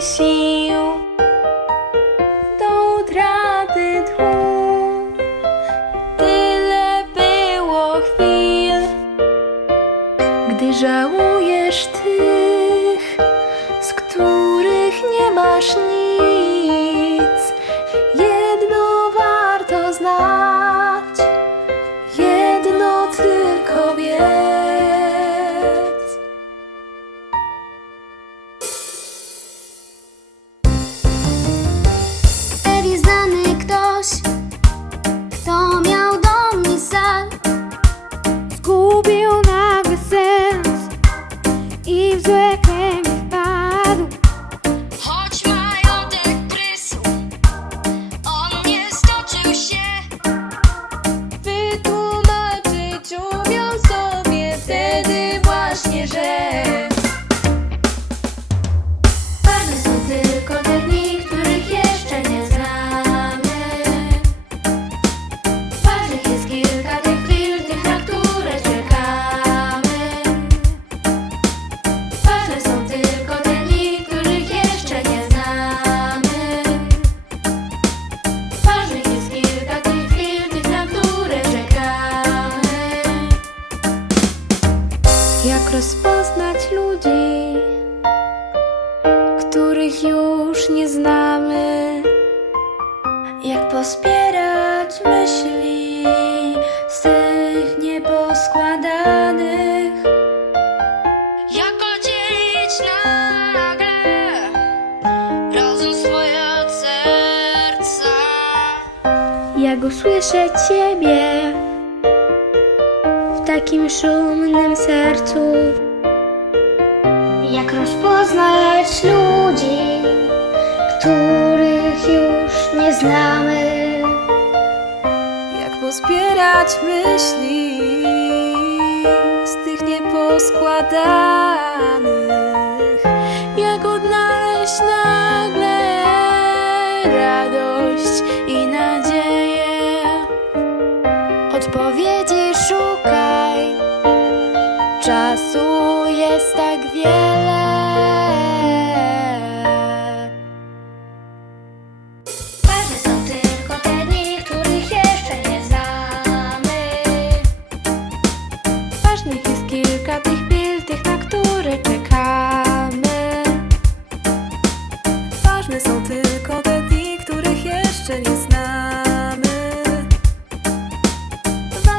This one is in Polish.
sił do utraty tchu. Tyle było chwil, gdy żałujesz tych, z których nie masz nic. Których już nie znamy, jak pospierać myśli z tych nieposkładanych. Jak oddzielić nagle rozum swój od serca. Jak usłyszę Ciebie w takim szumnym sercu. Jak rozpoznać ludzi, których już nie znamy? Jak pospierać myśli z tych nieposkładanych? Jak odnaleźć nagle radość i nadzieję? Odpowiedzi szukaj, czasu